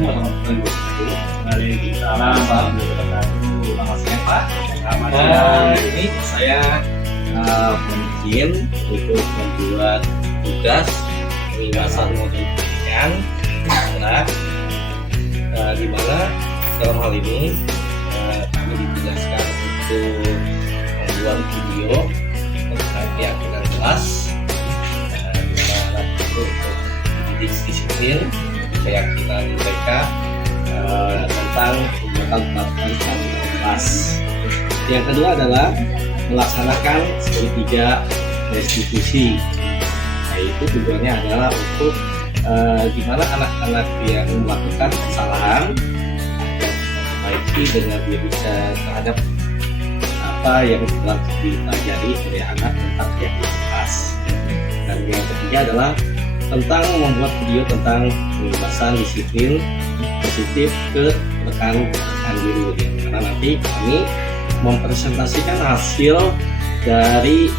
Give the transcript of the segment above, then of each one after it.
Assalamualaikum warahmatullahi wabarakatuh. Waalaikumsalam warahmatullahi wabarakatuh. Selamat siang Pak. Selamat siang. Ini saya mungkin untuk membuat tugas pembahasan modul pendidikan anak, di mana dalam hal ini kami ditugaskan untuk membuat video tentang keyakinan kelas, di mana anak itu untuk dididik disiplin keyakinan mereka tentang pembuatan peraturan kelas. Yang kedua adalah melaksanakan segitiga restitusi. Yaitu tujuannya adalah untuk gimana anak-anak yang melakukan kesalahan memperbaiki dengan dia bisa terhadap apa yang telah dipelajari oleh anak tentang keyakinan kelas. Dan yang ketiga adalah tentang membuat video tentang pembebasan disiplin positif ke rekan-rekan guru, yang mana nanti kami mempresentasikan hasil dari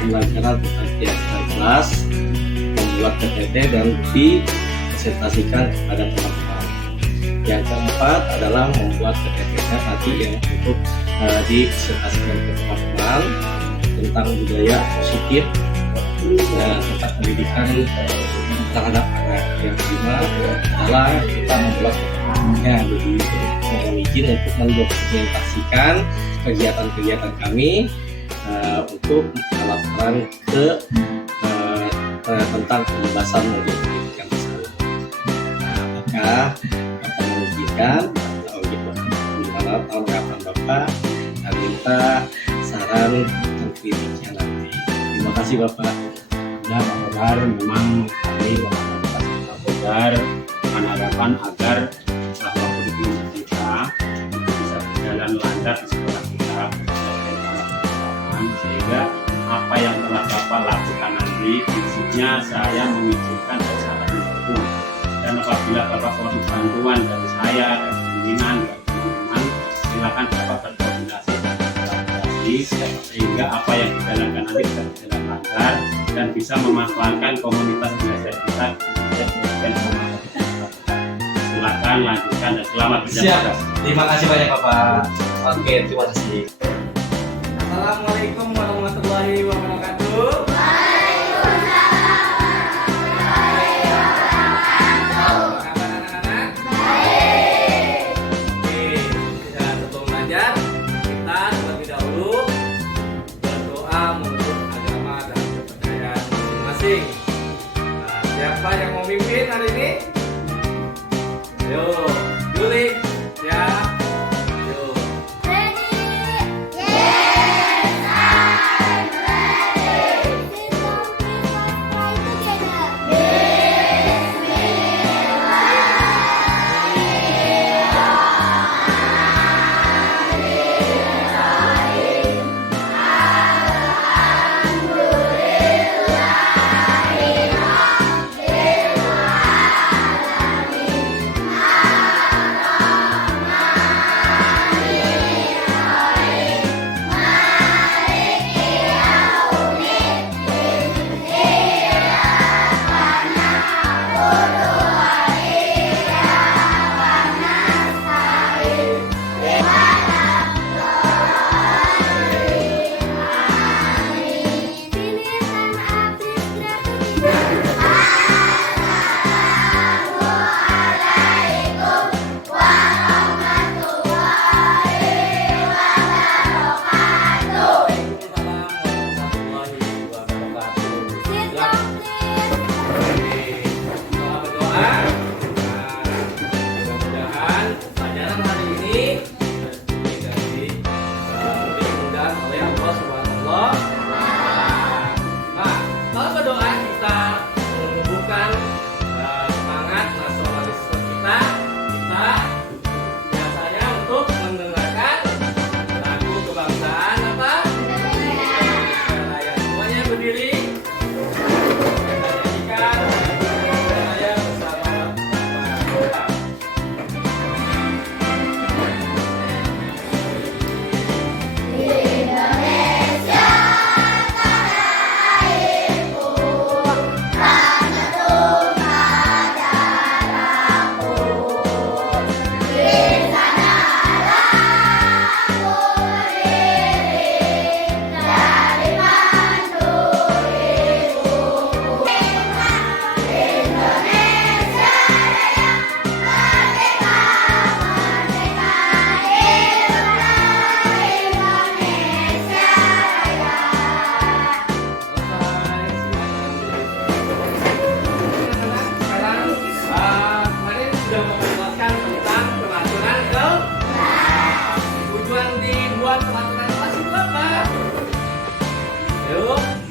pembelajaran tentang keyakinan kelas, membuat PPT dan dipresentasikan kepada teman-teman. Yang keempat adalah membuat PPT-nya nanti yang untuk dipresentasikan ke teman-teman tentang budaya positif tentang pendidikan terhadap anak. Yang kelima adalah kita membuat PPT-nya, jadi mohon izin untuk mendokumentasikan kegiatan-kegiatan kami untuk laporan ke tentang pembahasan modul pendidikan tersebut. Apakah Bapak mengizinkan atau gimana tanggapan Bapak? Dan minta saran dan kritiknya nanti. Terima kasih Bapak. Ya Pak Kodar, memang kami Pak Kodar mengharapkan agar bahwa kurikulum kita bisa berjalan lancar di sekolah kita, sehingga apa yang telah Bapak lakukan nanti prinsipnya saya mengizinkan dan sangat mendukung. Dan apabila Bapak perlu bantuan dari saya, dari pimpinan, dari teman-teman, silakan Bapak berkoordinasi dan berkolaborasi sehingga apa yang dijalankan nanti bisa berjalan lancar dan bisa memanfaatkan komunitas belajar kita. Silakan lanjutkan dan selamat berjalan. Siap. Terima kasih banyak Bapak. Oke, terima kasih. Assalamualaikum warahmatullahi wabarakatuh. Siapa yang mau mimpin hari ini? Ayo, Juli, ya. Ayo.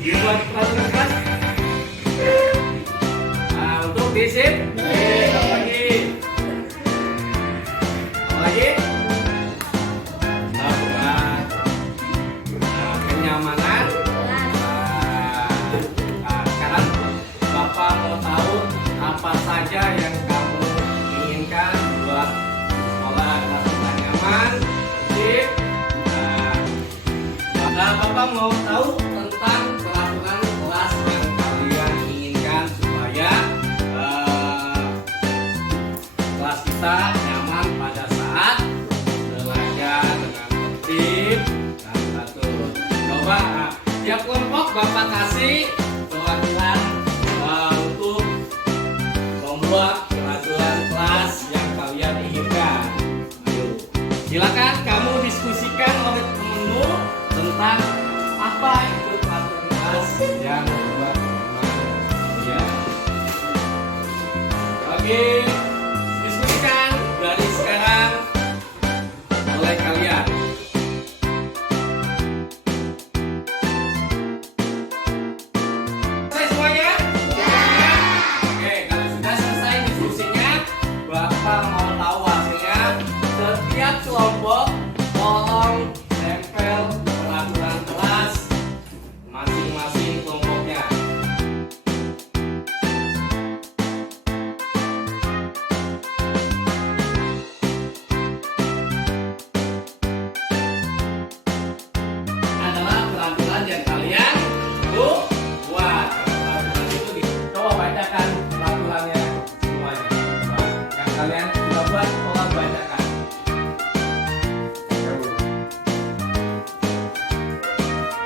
Dibuat peraturan kelas. Nah, untuk disip. Apa lagi? Apa lagi? Nah, buat kenyamanan. Sekarang Bapak mau tahu apa saja yang kamu inginkan buat sekolah kelas yang nyaman, tertib. Maka Bapak mau tahu tentang peraturan kelas yang kalian inginkan supaya kelas kita nyaman pada saat belajar dengan tertib dan teratur. Coba tiap kelompok Bapak kasih peraturan untuk membuat peraturan kelas yang kalian inginkan. Ayo, silakan kamu diskusikan oleh temenmu tentang apa itu peraturan kelas yang membuat nyaman. Ya. Oke, diskusikan dari sekarang oleh kalian. Selesai semuanya? Oke, kalau sudah selesai diskusinya, Bapak mau tahu hasilnya. Setiap kelompok tolong tempel peraturan kelas masing-masing kelompoknya. Adalah peraturan yang kalian buat. Peraturan itu coba bacakan peraturannya semuanya. Coba. Yang kalian sudah buat, tolong bacakan.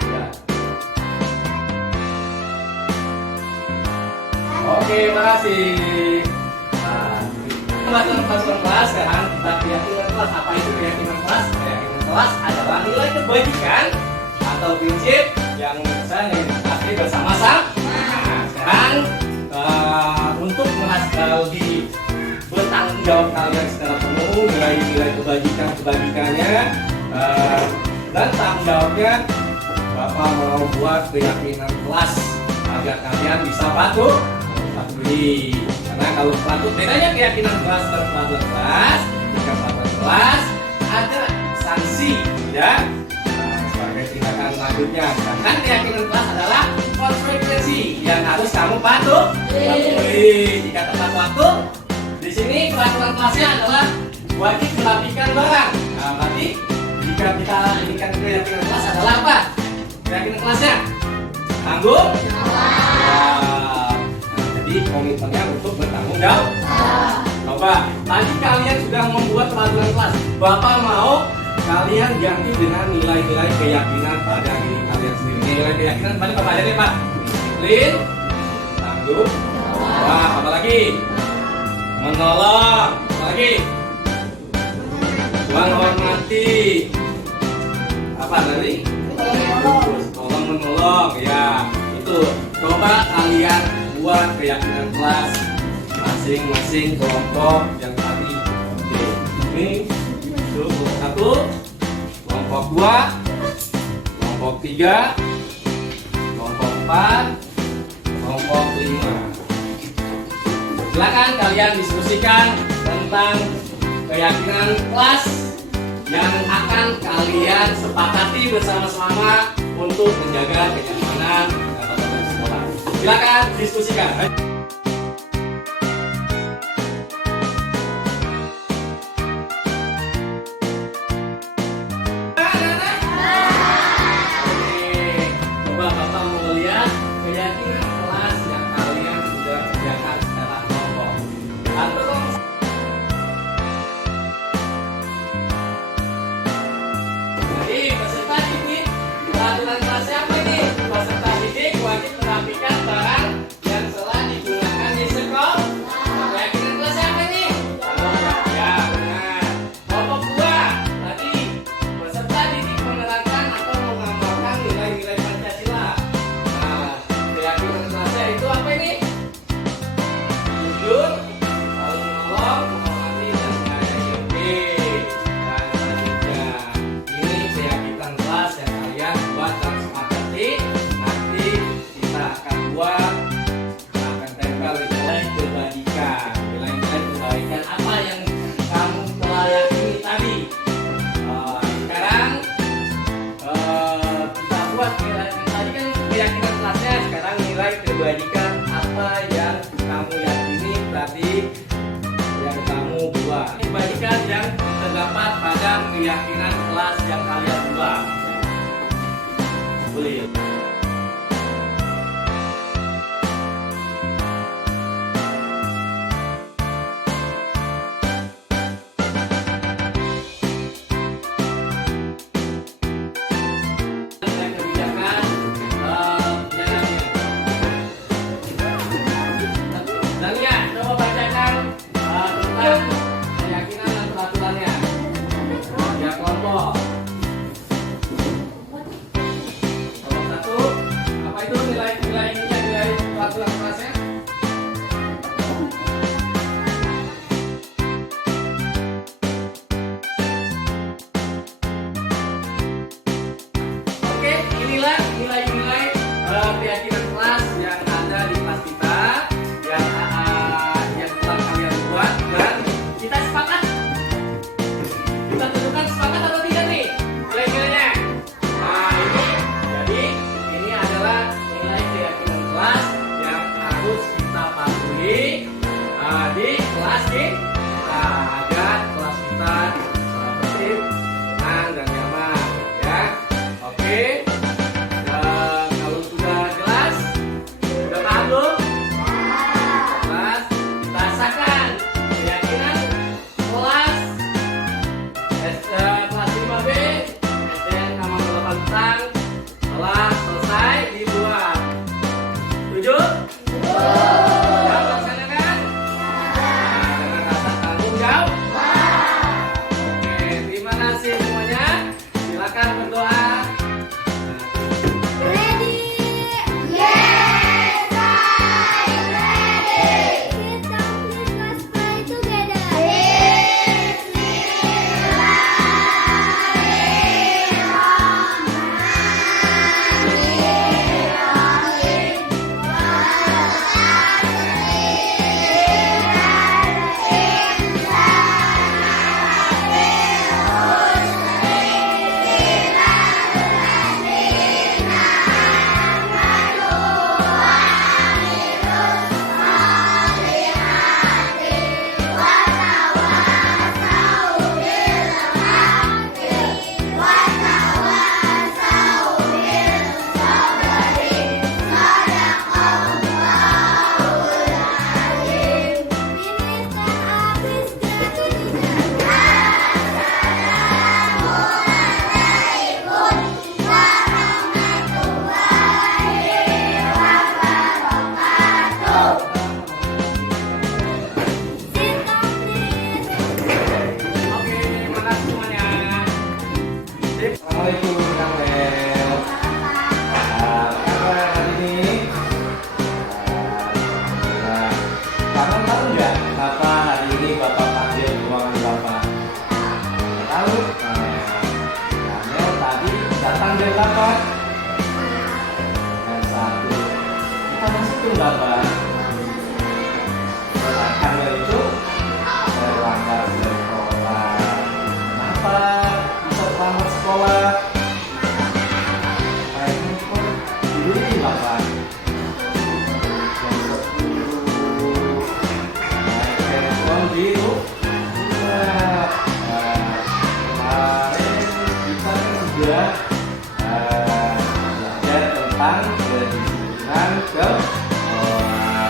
Ya. Oke, makasih. Peraturan kelas sekarang kita keyakinan kelas. Apa itu keyakinan kelas? Keyakinan kelas adalah nilai kebajikan atau prinsip yang bisa disepakati bersama-sama. Nah, sekarang untuk lebih bertanggung jawab kalian secara penuh nilai-nilai kebajikannya dan tanggung jawabnya, Bapak mau buat keyakinan kelas agar kalian bisa patuhi. Karena kalau patuh, bedanya keyakinan kelas dan peraturan kelas. Jika peraturan kelas ada sanksi, ya. Sebagai tindakan lanjutnya. Sedangkan keyakinan kelas adalah konsekuensi yang harus kamu patuhi. Jika tepat waktu, di sini peraturan kelasnya adalah wajib merapikan barang. Nah, berarti jika kita inginkan keyakinan kelas adalah apa? Keyakinan kelasnya tanggung jawab. Jadi komitmennya untuk bertanggung jawab. Coba, tadi kalian sudah membuat peraturan kelas. Bapak mau kalian ganti dengan nilai-nilai keyakinan pada diri kalian sendiri. Nilai keyakinan pada Bapak aja nih, Pak. Disiplin, tanggung jawab. Apa lagi? Menolong. Apa lagi? Menghormati. Apa tadi? Tolong menolong. Ya, itu. Coba kalian buat keyakinan kelas masing-masing kelompok yang tadi. Oke. Ini kelompok 1, kelompok 2, kelompok 3, kelompok 4, kelompok 5. Silakan kalian diskusikan tentang keyakinan kelas yang akan kalian sepakati bersama-sama untuk menjaga kenyamanan kata-kata sekolah. Silakan diskusikan. Coba Bapak mau lihat keyakinan kelas yang kalian sudah kerjakan secara kelompok. Atau jadi peserta didik peraturan kelasnya apa ini? Peserta didik wajib merapikan barang yang telah digunakan kulit. Dan ya, coba bacakan tentang keyakinan dan peraturannya. Ya kelompok. Kelompok satu, apa itu nilai ininya, nilai peraturan kelasnya? Oke, inilah nilai-nilai keyakinan kelas yang ada di kelas kita, yang telah kalian buat, dan kita sepakat. Kita tentukan sepakat atau tidak nih nilai-nilainya. Nah ini, jadi ini adalah nilai keyakinan kelas yang harus kita patuhi di kelas kita, agar kelas kita tertib, tenang dan nyaman, ya. Oke. Kalau sudah jelas, sudah paham belum? Kelas, kita sahkan keyakinan kelas kelas 5B SDN Kamal 8 Tang telah selesai dibuat. Setuju? Siap melaksanakan? Nah, dengan rasa tanggung jawab. Oke, terima kasih semuanya. Silakan berdoa. Ready? Yes, I'm ready. Sit down, please. Let's pray together. Oke, terima kasih semuanya. Assalamualaikum, Kang Lel. Apa kabar hari ini? Kamu tahu nggak kenapa hari ini Bapak panggil ke ruangan Bapak? Tahu? Kamel tadi datang jam 8. Jam 1. Kita masuk ke Bapak. Kamel itu terlambat sekolah. Kenapa bisa terlambat sekolah? Kayaknya kok tidur di Bapak. Jam 10 naik handphone di rumah. Kemarin kita kan sudah belajar tentang kedisiplinan ke sekolah.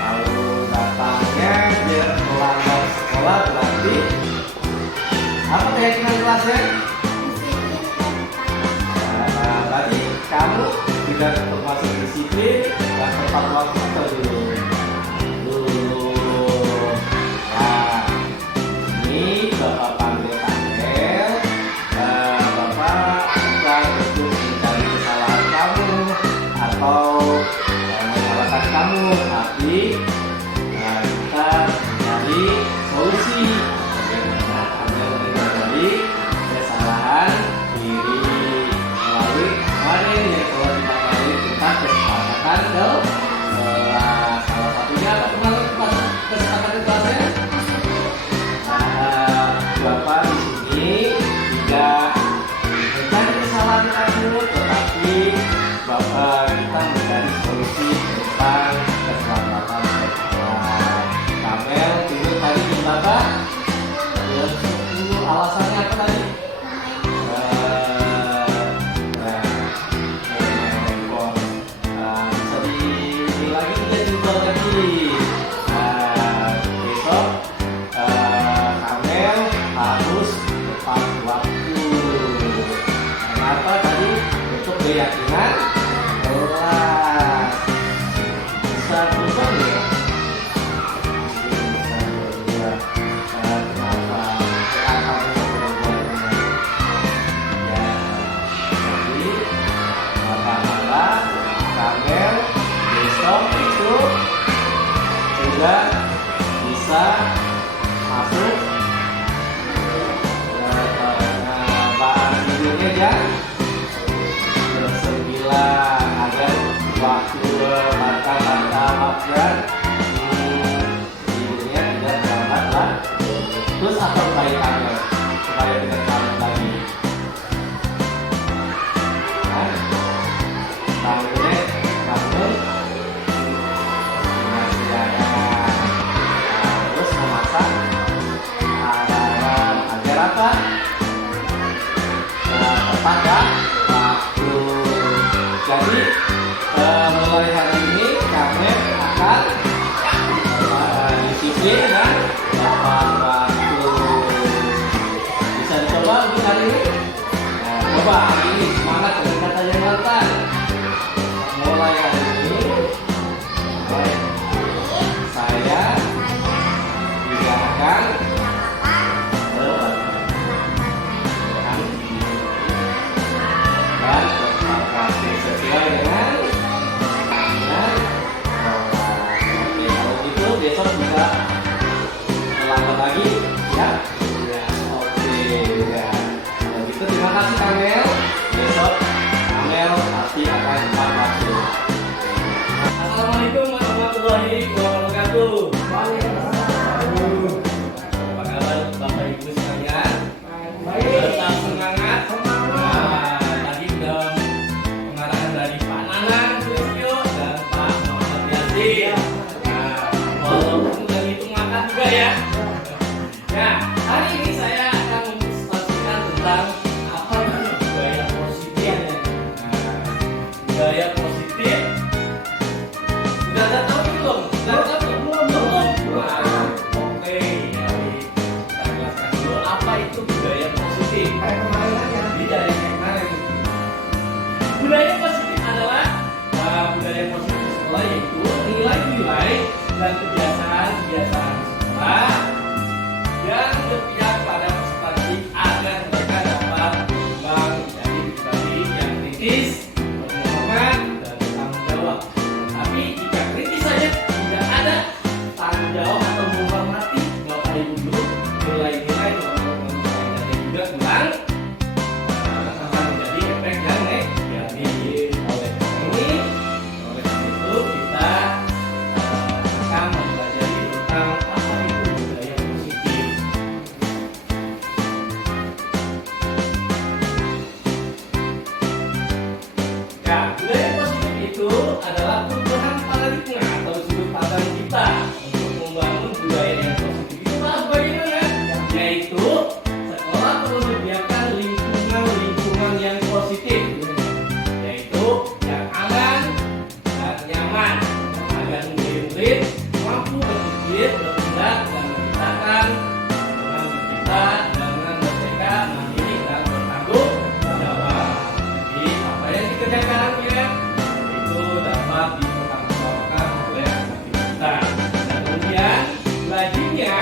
Kalau datangnya dia terlambat sekolah berarti apa keyakinan kelasnya? Tadi kamu tidak termasuk disiplin dan tepat waktu atau dulu? Nah, ini Bapak panggil Kamel. Bapak bukan untuk mencari kesalahan kamu atau menyalahkan kamu, tapi kita mencari solusi bagaimana Kamel menyadari kesalahan diri melalui kemarin yang telah kita kali kita kesepakatan ke kelas. Salah satunya apa kemarin kesepakatan kelasnya? Bapak di sini tidak mencari kesalahan kamu, tetapi Bapak kita mencari solusi tentang keselamatan sekolah. Kamel tidur tadi di Bapak jam 10, alasannya apa tadi? keyakinan kelas. Bisa berubah ya? Bisa berubah. Kenapa? Apa yang berubah? Ya, jadi maka Kamel besok itu sudah bisa masuk bahan videonya ya. Bersembilan agar waktu kata-kata makan videonya tidak terlambat lah. Terus apa upaya Kamel supaya tidak terlambat lagi? Bangunnya bangun terus memasak agar apa? Tepat ya waktu. Jadi mulai hari ini kami akan disiplin dan tepat waktu. Bisa dicoba untuk hari ini? Coba hari ini semangat dengan kata yang mantan. Mulai hari ini saya tidak akan dan terpaksa sesuai dengan oke, kalau gitu besok bisa melangkah lagi ya. Oke ya, kalau gitu terima kasih Kamel. Besok Kamel pasti akan tepat waktu. Assalamualaikum warahmatullahi wabarakatuh. Apa kabar Bapak Ibu sekalian? Tetap semangat. Tadi udah pengarahan dari Pak Nanang Sulistyo dan Pak Muhammad Yasin. Walaupun udah hitung makan juga ya. Nah, hari ini saya akan mempresentasikan tentang apa itu budaya positif. Budaya positif. Sudah ada tahu belum? Sudah ada belum? Nah, oke, kita jelaskan dulu apa itu budaya positif. Jadi dari yang kemarin. Budaya positif adalah budaya positif di sekolah yaitu nilai-nilai dan kebiasaan-kebiasaan sekolah yang berpihak pada peserta didik agar mereka dapat berkembang menjadi pribadi yang kritis, bermanfaat dan bertanggung jawab. Tapi jika kritis saja tidak ada tanggung jawab atau menghormati Bapak Ibu guru, nilai-nilai dan juga kurang akan menjadi efek yang negatif. Oleh karena itu kita akan mempelajari tentang apa itu budaya positif. Ya, budaya positif itu adalah perubahan paradigma atau sudut pandang kita untuk membangun budaya yang positif. Itulah bagaimana, yaitu sekolah perlu menyediakan lingkungan yang positif, yaitu yang aman dan nyaman agar murid-murid mampu berpikir, bertindak dan menciptakan dengan kita dengan merdeka, mandiri dan bertanggung jawab. Jadi apa yang dikerjakan ya itu dapat dipertanggungjawabkan oleh anak kita. Dan kemudian selanjutnya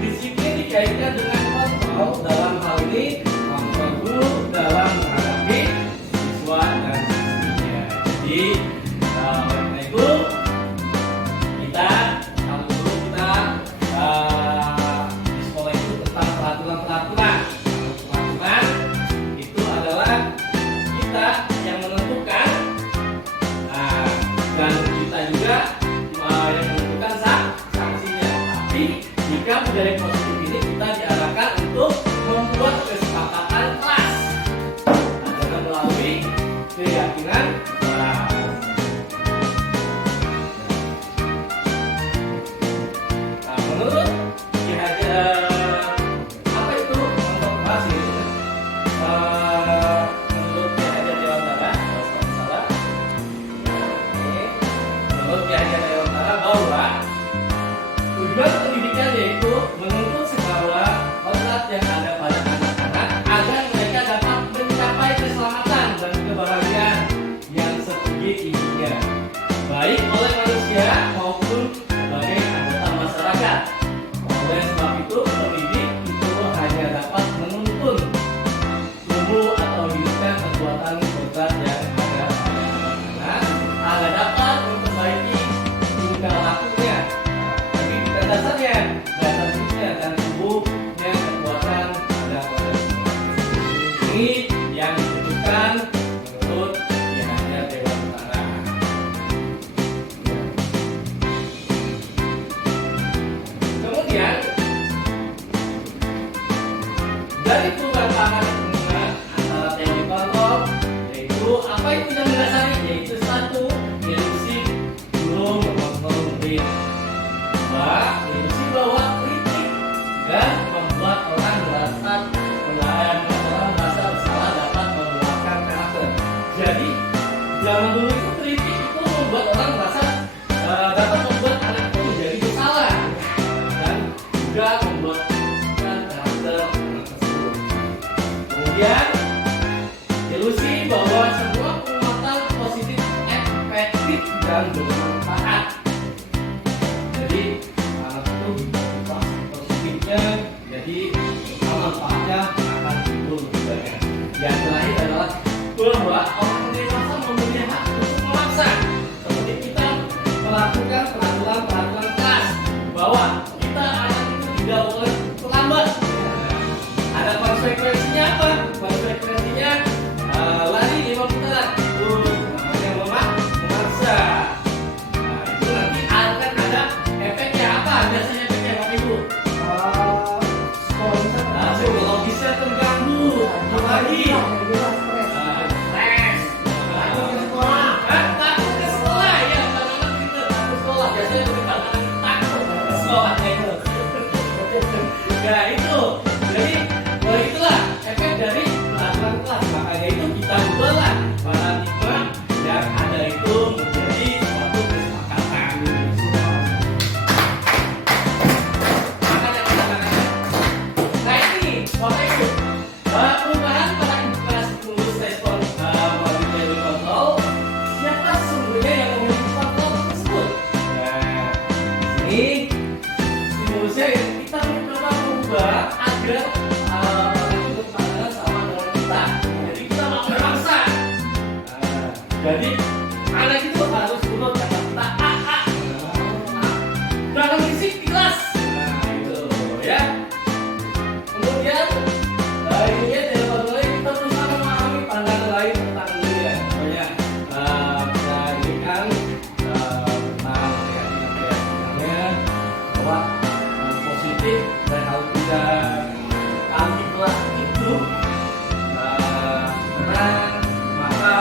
disiplin dikaitkan dengan kontrol dalam hal ini kontrol guru dalam menghadapi siswa dan siswinya. Jadi oleh itu kita kalau dulu kita di sekolah itu tentang peraturan itu adalah kita yang menentukan. Dan kita juga yang menentukan sanksinya. Tapi jika budaya positif ini kita diarahkan untuk membuat kesepakatan kelas dengan melalui keyakinan kelas. Menurut apa itu untuk kelas ini? Menurut Ki Hajar Dewantara, menurut Ki Hajar Dewantara bahwa tujuan pendidikan yaitu menuntut segala kodrat yang ada pada anak-anak agar mereka dapat mencapai keselamatan dan kebahagiaan itu yang mendasari? Yaitu satu, ilusi burung mengontrol murid. Dua, ilusi bahwa kritik dan membuat orang merasa bersalah dapat mengeluarkan karakter. Jadi zaman dulu itu kritik itu membuat orang merasa dapat membuat anak itu menjadi bersalah dan juga membuatkan karakter anak tersebut. Kemudian ilusi bahwa semua penguatan positif efektif dan bermanfaat. Jadi anak itu positifnya, jadi manfaatnya akan timbul lebih banyak. Yang terakhir adalah bahwa orang dewasa mempunyai hak untuk memaksa, seperti kita melakukan peraturan kelas bahwa kita anak itu tidak boleh terlambat. Ada konsekuensinya apa? Konsekuensinya lari 5 putaran. Itu namanya memaksa. Nah, itu nanti akan ada efeknya apa? Biasanya efeknya Bapak Ibu? Psikologisnya terganggu. Apalagi? Stres. Takut ke sekolah ya, kadang-kadang kita takut sekolah. Biasanya kadang-kadang takut ke sekolah itu. Nah itu, jadi itulah efek dari peraturan kelas. Makanya itu kita ubahlah paradigma yang ada itu menjadi suatu kesepakatan. Makanya kita nah ini Bapak Ibu, perubahan paradigma stimulus respon melalui teori kontrol. Siapa sesungguhnya yang memiliki kontrol tersebut? Nah, ini stimulusnya kita mencoba mengubah agar orang itu berpandangan sama dengan kita. Jadi kita mau memaksa. Jadi anak itu harus nurut kata kita A. Jangan berisik di kelas. Nah itu ya. Kemudian ininya dari mulai kita berusaha memahami pandangan lain tentang dunia. Contohnya kita ini kan tentang keyakinannya bahwa positif dan hal tidak anti kelas itu benar, maka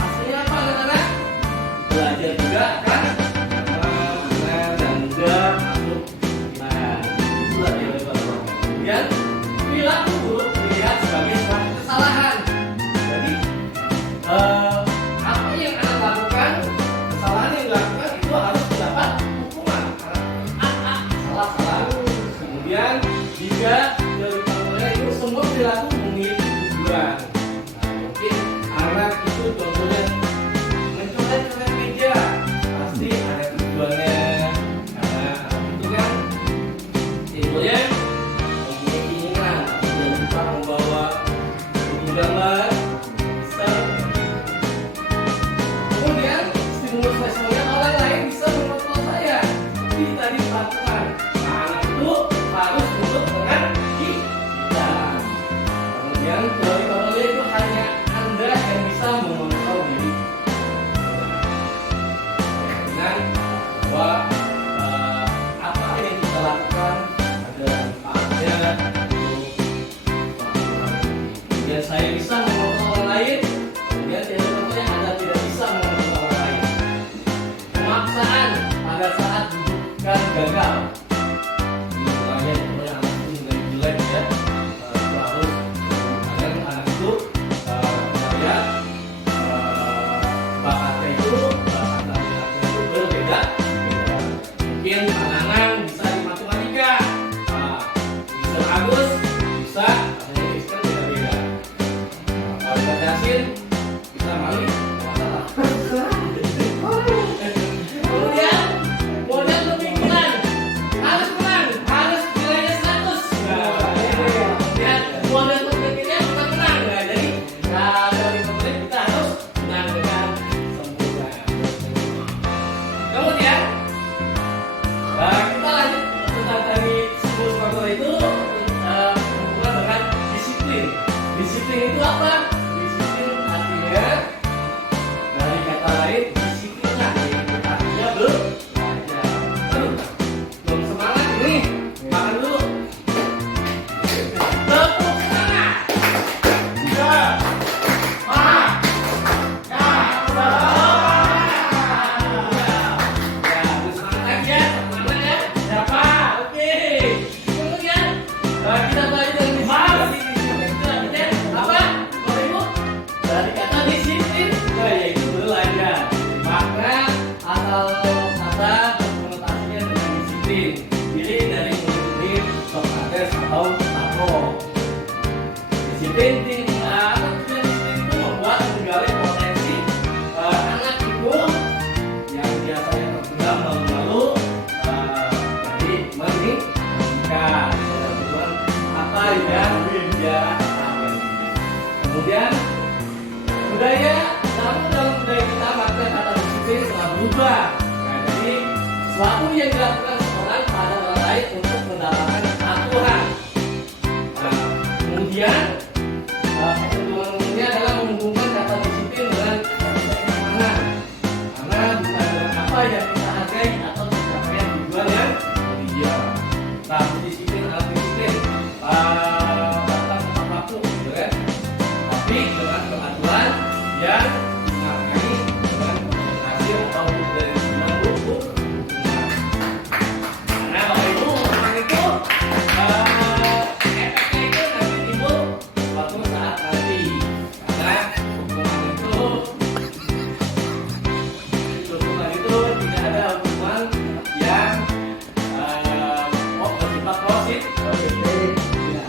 hasilnya apa anak-anak? Belajar juga kan? Benar dan mudah masuk. Nah, itulah yang dilakukan. Kemudian perilaku buruk dilihat sebagai suatu kesalahan. Jadi apa yang anak lakukan, kesalahan yang dilakukan itu harus mendapat hukuman. Salah. Kemudian jika dari contohnya itu semua perilaku memiliki tujuan. Nah, mungkin anak itu contohnya mencoret-coret meja, pasti ada tujuannya. Karena anak itu kan timbulnya mempunyai keinginan dan lupa membawa buku gambar. Kemudian stimulus responnya orang lain bisa mengontrol saya. Seperti tadi peraturan. Nah, anak itu harus nurut dengan kita. Kemudian teori kontrolnya itu hanya Anda yang bisa mengontrol diri. Dengan bahwa apa yang kita lakukan ada manfaatnya. Kemudian saya bisa mengontrol orang lain. Kemudian teori kontrolnya Anda tidak bisa mengontrol orang lain. Pemaksaan pada saat bukan gagal. Mulanya contohnya anak itu dengan jelek ya, itu harus agar anak itu melihat bakatnya itu berbeda. Mungkin anak-anak bisa di matematika, bisa bagus, bisa katanya bisa beda-beda. Kalau bisa Yasin, bisa Mali, masalah. Kemudian model pemikiran sesuatu yang dilakukan seorang pada orang lain untuk mendapatkan kesatuan. Nah, kemudian kecenderungan umumnya adalah menghubungkan kata disiplin dengan keseimbangan, karena bukan dengan apa yang kita hargai atau pencapaian tujuan yang mulia. Nah, disiplin alat disiplin datang tepat waktu, gitu kan? Tapi dengan peraturan yang dimaknai dengan konsentrasi atau dari sembilan buku. Nah, Bapak Ibu, memang itu efeknya itu nanti timbul suatu saat nanti, karena hukuman itu tidak ada hukuman yang bersifat positif. Ya.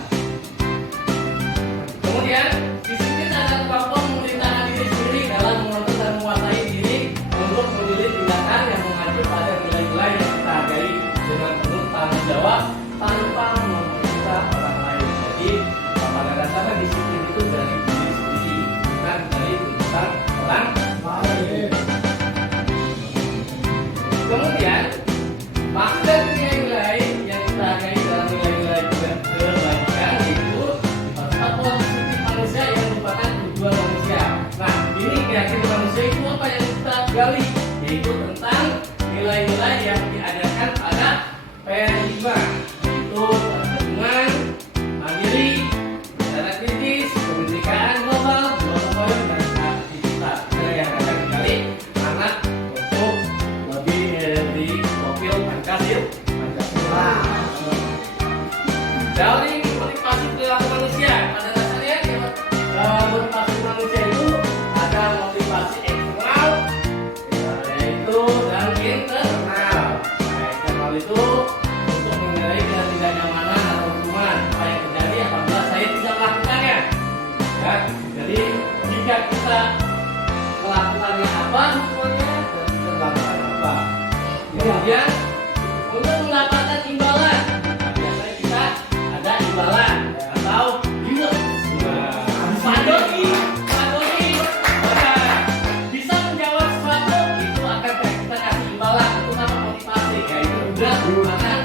Kemudian disiplin adalah kemampuan memerintahkan diri sendiri dalam mengontrol dan menguasai diri untuk memilih tindakan yang mengacu pada nilai-nilai yang kita hargai dengan penuh tanggung jawab tanpa memerintah orang lain. Jadi pada dasarnya disiplin itu dari diri sendiri, bukan dari tuntutan orang lain. Kemudian maksud dan nilai-nilai yang kita hargai dalam nilai-nilai kebaikan yaitu sifat positif manusia yang merupakan tujuan manusia. Nah, ini keyakinan manusia itu apa yang kita gali, yaitu tentang nilai-nilai yang diajarkan pada P5, yaitu keteguhan, mandiri, bicara kritis, kebinekaan global, gotong royong, dan aktivitas. Inilah yang akan digali anak untuk lebih di profil Pancasila. Dari motivasi perilaku manusia, pada dasarnya motivasi manusia itu ada motivasi eksternal, yaitu dan internal. Nah, eksternal itu untuk mengenai ketidaknyamanan atau hukuman apa yang terjadi apabila saya tidak melakukannya. Ya, jadi jika kita melakukannya apa hukumannya dan tidak melakukan apa. Kemudian untuk mendapatkan imbalan, nah, biasanya kita ada imbalan atau reward. Padoni, bisa menjawab sesuatu itu akan kita kasih imbalan, itu nama motivasi. Ya itu juga merupakan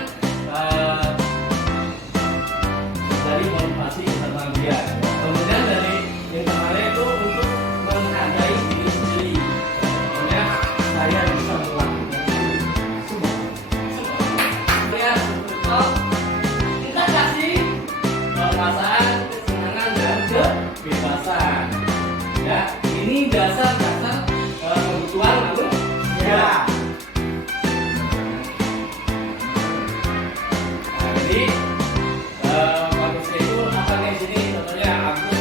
dari motivasi internal dia. Kemudian dari internalnya itu untuk menghargai diri sendiri. Contohnya saya bisa melakukan ya, kita kasih perasaan, kesenangan dan kebebasan. Ya, ini dasar-dasar kebutuhan manusia. Nah, jadi manusia itu apa nih sini? Contohnya aku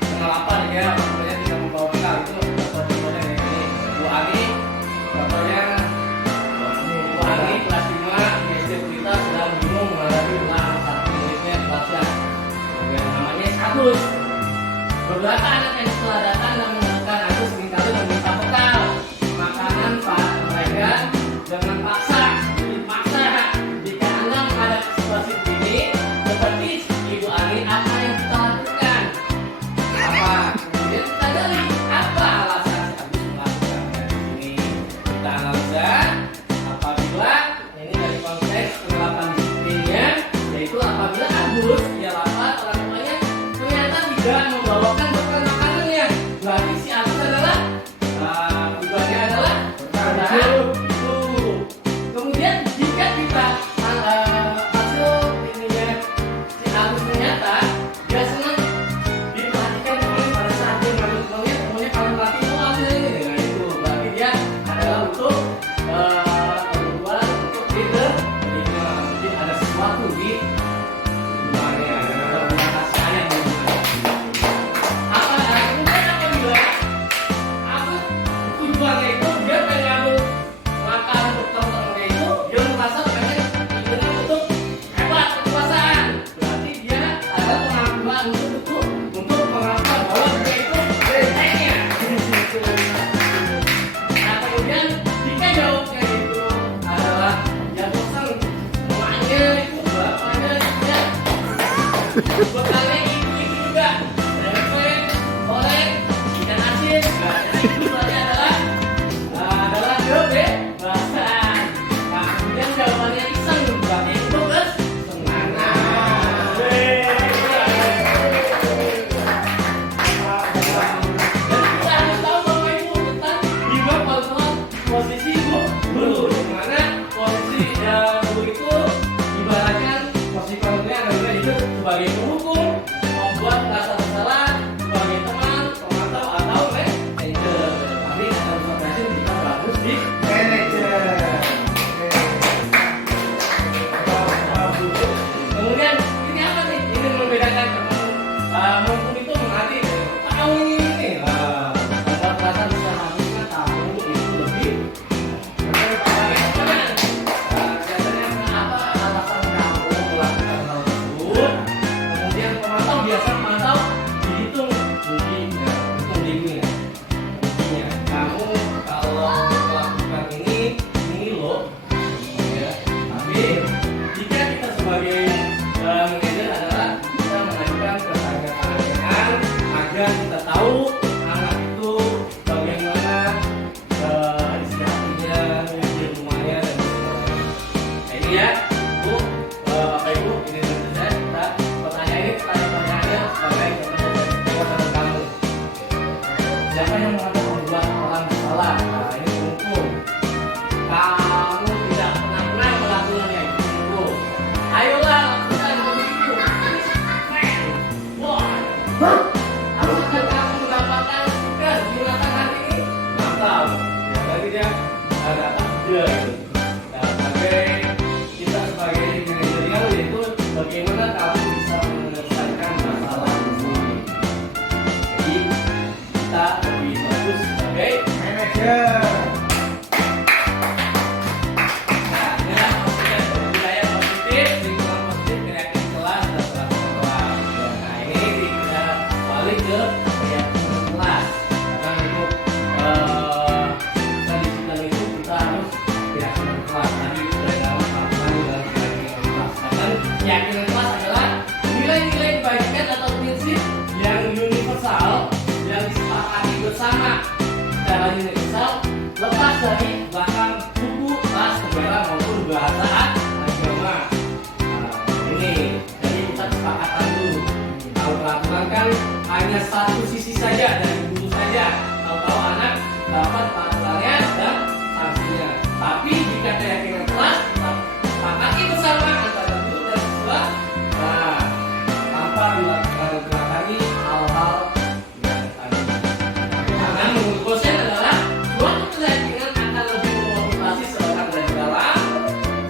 kenal apa nih ya? Contohnya tidak membawa bekal itu contohnya kayak gini. Bu Ani, contohnya Bu Ani kelas 5 SD kita sedang bingung menghadapi ulangan satu muridnya di kelas yang namanya Agus. Beberapa anak yang setelah datang dan menemukan Agus Siapa yang akan membuat orang bersalah? Nah, ini hukum. Kamu tidak pernah melakukannya, itu hukum. Ayolah, lakukan begitu. Wah, apakah kamu mendapatkan stiker gunakan hari ini? Mantap. Ya, tadi dia dapat dia itu. Nah, kita sebagai manajerial itu bagaimana kamu bisa menyelesaikan masalah ini. Jadi kita lebih bagus sebagai manajer. Nah, inilah maksudnya budaya positif, lingkungan positif, keyakinan kelas dan peraturan kelas. Nah, ini kita balik ke keyakinan kelas. Karena untuk kedisiplinan itu kita harus keyakinan kelas. Tadi sudah dalam peraturan dan keyakinan kelas. Dan keyakinan kelas adalah nilai-nilai kebaikan atau prinsip yang universal yang disepakati bersama secara universal lepas dari belakang suku, ras, negara maupun bahasa agama. Nah, ini jadi kita kesepakatan dulu. Kalau peraturan kan hanya satu sisi saja dari guru saja. Tahu-tahu anak dapat peraturannya dan sanksinya. Tapi jika keyakinan kelas kita sepakati bersama antara guru dan siswa, nah tanpa dilakukan hal-hal yang tadi. Karena menurut dosen adalah suatu keyakinan akan lebih memotivasi seorang dari dalam.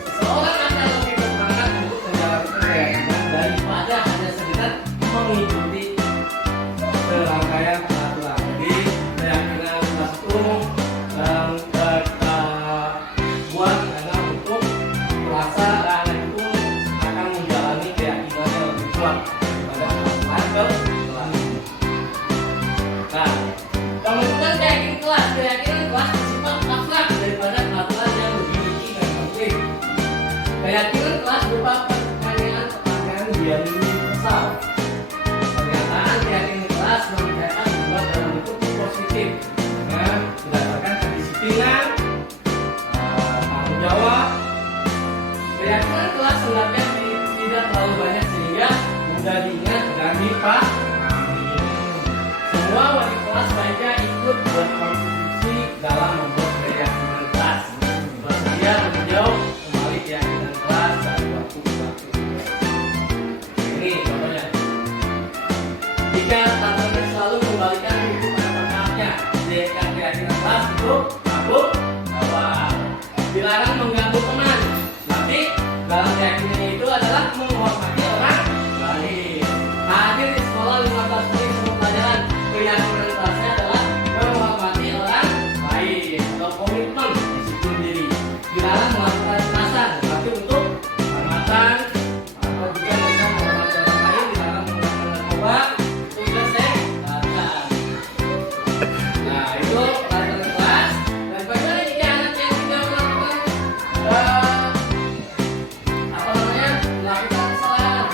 Seseorang akan lebih bersemangat untuk menjalankan keyakinan daripada hanya sekedar mengikuti serangkaian peraturan. Jadi keyakinan kelas itu kita buat karena untuk merasa anak itu akan menjalani keyakinannya lebih kuat daripada peraturan kelas. Nah, pembentukan keyakinan kelas bersifat abstrak daripada peraturan yang dimiliki dan penting. Keyakinan kelas berupa pertanyaan yang universal. Pernyataan keyakinan kelas mempercayakan dibuat dalam bentuk positif dengan berdasarkan kedisiplinan, tanggung jawab. Keyakinan kelas hendaknya tidak terlalu banyak sehingga mudah diingat dan dipahami. Semua wali kelas baiknya ikut berkontribusi dalam membuat keyakinan kelas. Bersedia menjawab kembali keyakinan kelas dari waktu ke waktu. Ini contohnya. Jika tantangannya selalu membalikan buku pada tempatnya, jika keyakinan kelas itu mabuk, dilarang mengganggu teman. Nanti dalam keyakinan itu adalah menghormati orang lain. Hadir di sekolah 15 menit sebelum pelajaran, keyakinan kelasnya adalah menghormati orang lain atau komitmen disiplin diri. Dilarang melakukan kekerasan, tapi untuk keselamatan atau juga bisa menghormati orang lain. Dilarang menggunakan narkoba, itu kesehatan. Nah, itu pelajaran kelas. Dan bagaimana jika anak yang tidak melakukan melakukan kesalahan?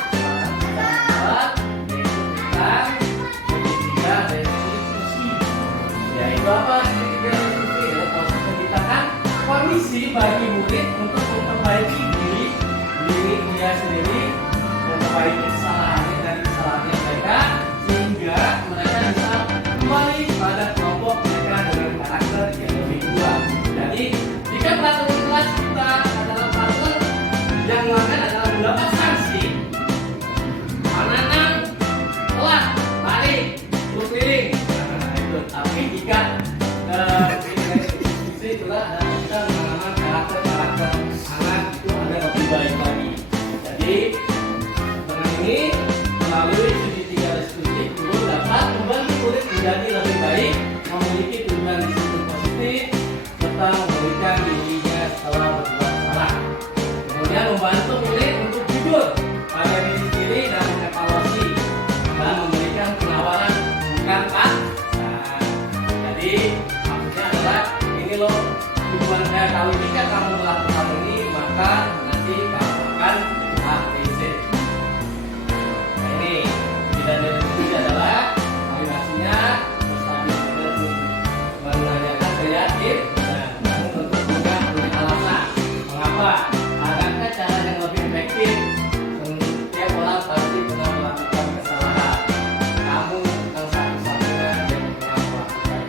Kesalahan diikutkan ketiga dari institusi. Yaitu apa? Ketiga dari institusi adalah proses penciptaan kondisi bagi murid untuk memperbaiki diri dia sendiri, memperbaiki kesalahannya dari kesalahannya mereka, sehingga mereka bisa kembali pada kelompok mereka dengan karakter yang lebih kuat. Jadi jika peraturan kelas kita adalah peraturan yang melanggar adalah mendapat sanksi, menanam, telat, lari, terus keliling. Nah, itu. Tapi jika institusi itulah kita menanamkan karakter anak itu ada lebih baik lagi. Jadi dengan ini melalui studi 3 institusi guru dapat membantu murid menjadi lebih baik, memiliki tujuan disiplin positif, serta memberikan dirinya setelah berbuat salah. Kemudian membantu murid untuk jujur pada diri sendiri dan mengevaluasi dan memberikan penawaran bukan paksa. Jadi maksudnya adalah ini loh tujuannya, kalau jika kamu melakukan ini maka nanti kamu akan ABC. Nah, ini tidak dari itu adalah validasinya berstabil menanyakan kreatif dan namun tentu juga punya alasan mengapa. Adakah cara yang lebih efektif? Setiap orang pasti pernah melakukan kesalahan. Kamu bukan satu-satunya yang pernah melakukan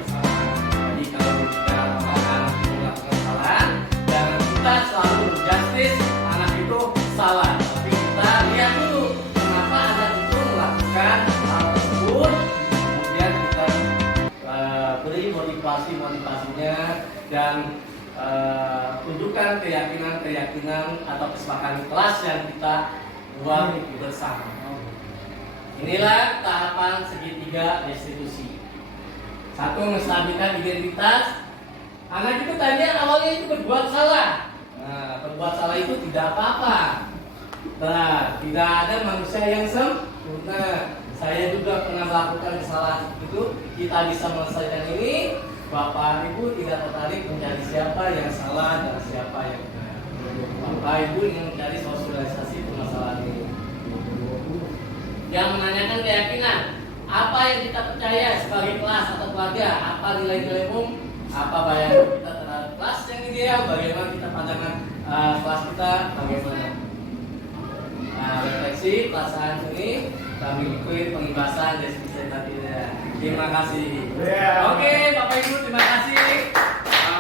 motivasinya dan tunjukkan keyakinan atau kesepakatan kelas yang kita buat bersama. Inilah tahapan segitiga restitusi. Satu, menstabilkan identitas. Anak itu tadinya awalnya itu berbuat salah. Nah, berbuat salah itu tidak apa-apa. Nah, tidak ada manusia yang sempurna. Saya juga pernah melakukan kesalahan itu. Kita bisa menyelesaikan ini. Bapak Ibu tidak tertarik mencari siapa yang salah dan siapa yang benar. Bapak Ibu ingin mencari sosialisasi permasalahan ini. Yang menanyakan keyakinan, apa yang kita percaya sebagai kelas atau keluarga, apa nilai-nilai umum, apa bayangan kita terhadap kelas yang ideal, bagaimana kita pandangan kelas kita, bagaimana refleksi pelaksanaan ini kami ikuti pengibasan diskusi tadi. Terima kasih. Oke, Bapak Ibu, terima kasih.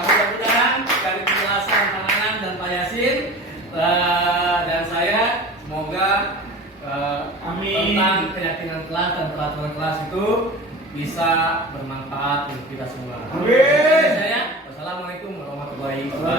Mudah-mudahan dari penjelasan Pak Nanan dan Pak Yasin dan saya, semoga tentang keyakinan kelas dan peraturan kelas itu bisa bermanfaat untuk kita semua. Amin. Saya, wassalamualaikum warahmatullahi wabarakatuh.